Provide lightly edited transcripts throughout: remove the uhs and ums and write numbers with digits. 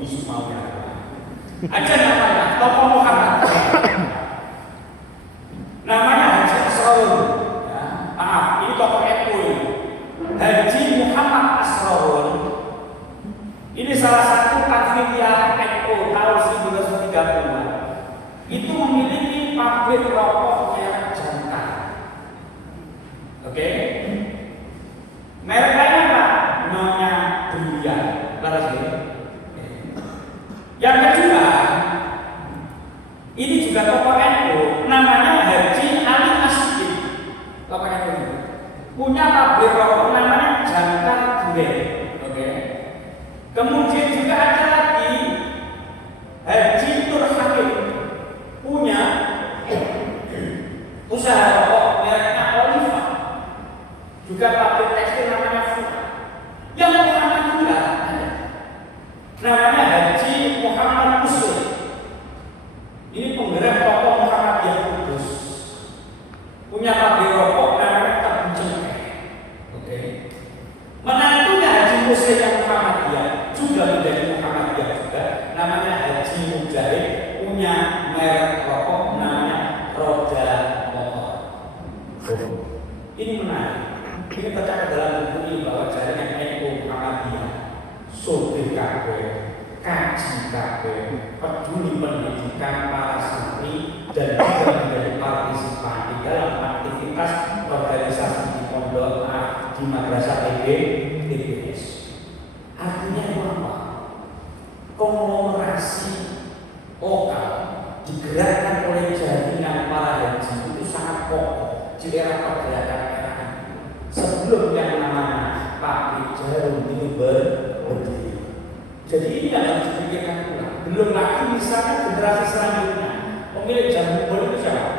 isu maunya. Aja namanya tokoh Muhammad. Namanya Haji Asrarun. Ya, maaf, ini tokoh NU. Haji Muhammad Asrarun. Ini salah satu aktivitas NU tahun 1930-an. Itu memiliki pabrik rokok merek Jantan. Oke? Merek lain apa? Nyonya Brilian. Laras ini. Yang kedua, ini juga tokoh NU, namanya Haji Ali Asyikin. Tokoh NU punya pabrik rokok namanya Jantan Duren. Oke. Kemudian juga ada lagi Haji Nur Hakim, punya usaha rokok mereknya Oliva, juga pabrik tekstil namanya Fuka. Yang Muhammad juga ada, namanya Haji Muhammad Muslim. Ini penggerak tokoh Muhammadiyah Kudus, punya pabrik rokok namanya Tabung Cengkeh. Oke. Menantunya Haji Muslim yang Muhammadiyah juga menjadi Muhammadiyah juga, namanya Haji Mujahid, punya merek rokok namanya Roda Motor. Ini menarik. Ini tercatat dalam buku ini bahwa jaringan NU Muhammadiyah, Sobe KB, Kaji KB, peduli pendidikan para santri dan juga menjadi partisipan di dalam aktivitas organisasi di pondok di madrasah TBS. Artinya apa? Konglomerasi lokal digerakkan oleh jaringan para haji itu sangat pokok di era pergerakan era sebelum yang namanya pabrik jarum itu berdiri. Jadi ini yang harus dipikirkan ulang. Belum lagi misalnya generasi selanjutnya pemilik jarum bol itu siapa?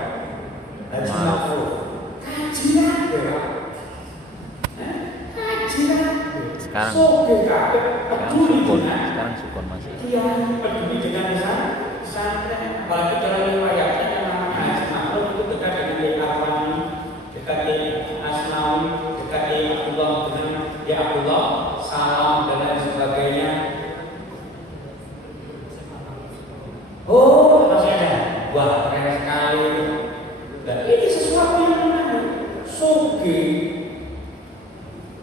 Haji Mahfud. Kajian ya. Sekarang Sukon masih. Iya, peduli dengan pesantren. Apalagi dalam riwayatnya yang namanya Haji Mahfud itu dekat dengan Kiai Arwani, dekat Kiai Asnawi, dekat Kiai Abdullah dengan Kiai Abdullah Salam dan lain sebagainya. Oh, masih ada. Wah, keren sekali. Dan ini sesuatu yang menarik. Soge.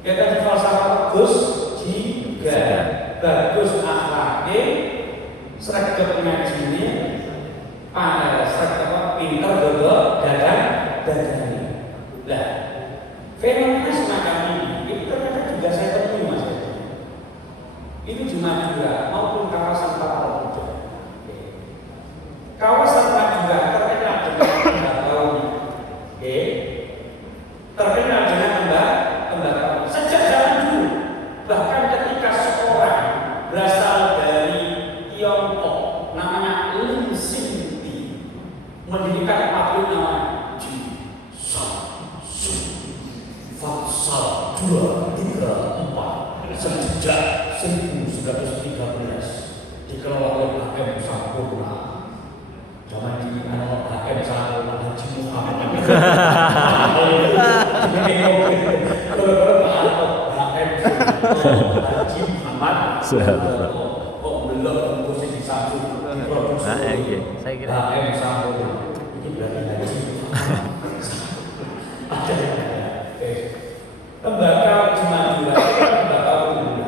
Ya tadi falsafah bagus juga bagus akhlaknya, seragam ngajinya, seragam pinter bodoh dagang. Lah, fenomena semacam ini itu ternyata juga saya temui mas. Itu di Madura maupun kawasan Papua. Kawasan Madura terkenal dengan tembakaunya, terkenal dengan tembakau. Sejak zaman dulu, bahkan ketika seorang berasal dari Tiongkok, namanya Lin Xingdi, mendirikan pabrik namanya Ji San Su Fatsal 2, 3, 4 sejak 1913 dikelola oleh HM Sampurna. Zaman ini ada HM Sampurna Haji Muhammad. Haji Muhammad kok belum posisi satu diproduksi saya kira HM Sampurna. Ini berarti Haji ada tembakau di Madura, tembakau dulu.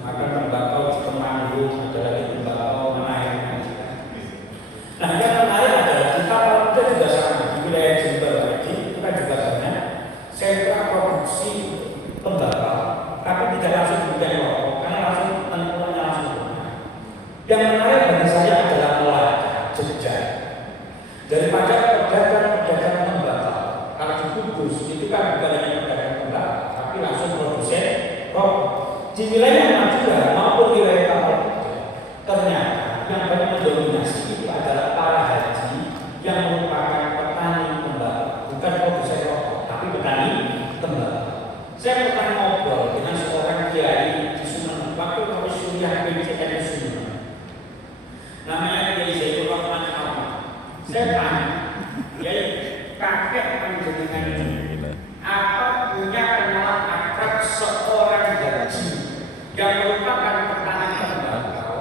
Ada tembakau di Temanggung, ada lagi tembakau menaik. Nah, yang menarik adalah kita juga sama di wilayah Jember tadi, kita juga banyak sentra produksi tembakau, tapi tidak langsung bukan rokok, karena langsung tentunya langsung. Yang menarik bagi saya adalah melacak jejak daripada pedagang tembakau. Kalau di Kudus itu kan bukan hanya pedagang tembakau, tapi langsung produsen rokok. Di wilayah Madura maupun wilayah Papua, ternyata yang banyak mendominasi itu adalah para haji yang merupakan petani tembakau, bukan produsen rokok, tapi petani tembakau. Saya pernah ngobrol dengan seorang kiai di Sunan waktu kami kuliah PCN Sunan, namanya Kiai Zainul Rahman Ahmad. Saya tanya, Kiai, kakek panjenengan ini apa punya kenalan akrab seorang haji yang merupakan petani tembakau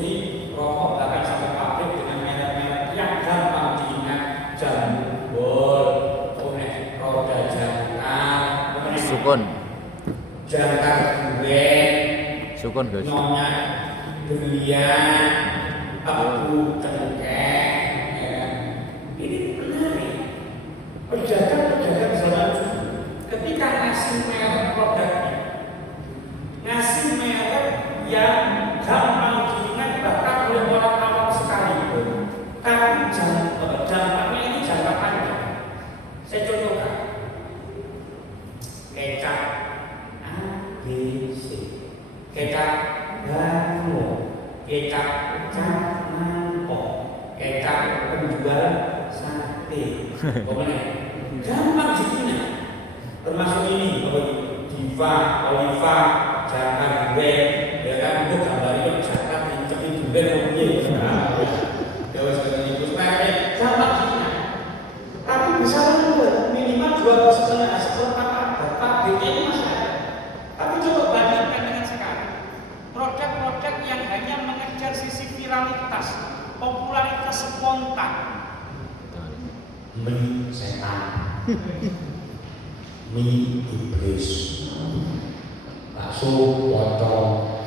ini rokok bahkan sampai pabrik dengan merek-merek yang gampang diingat, jamu bol, roda jangkar, Sukun. jangkar duren, Sukun Gus. nyonya berlian, abu cengkeh, ya. Ini menarik. Pedagang-pedagang zaman dulu ketika ngasih merek produknya, ngasih merek yang gampang diingat bahkan oleh orang awam sekalipun, tapi dampaknya ini jangka panjang. Saya contohkan kecap ABC, kecap Gano, kecap Camangkok, kecap penjual sate, gampang diingat. Termasuk ini, Diva, Oliva, Jangkar Duren, ya kan itu gambarnya Jangkar dicekin Duren, ya wes dengan itu supaya gampang diingat. Tapi bisa minimal 2,5 seperempat ini masih ada. Tapi coba bandingkan dengan sekarang. Produk-produk yang hanya mengejar sisi viralitas, popularitas spontan. Mie setan, mie iblis, bakso pocong,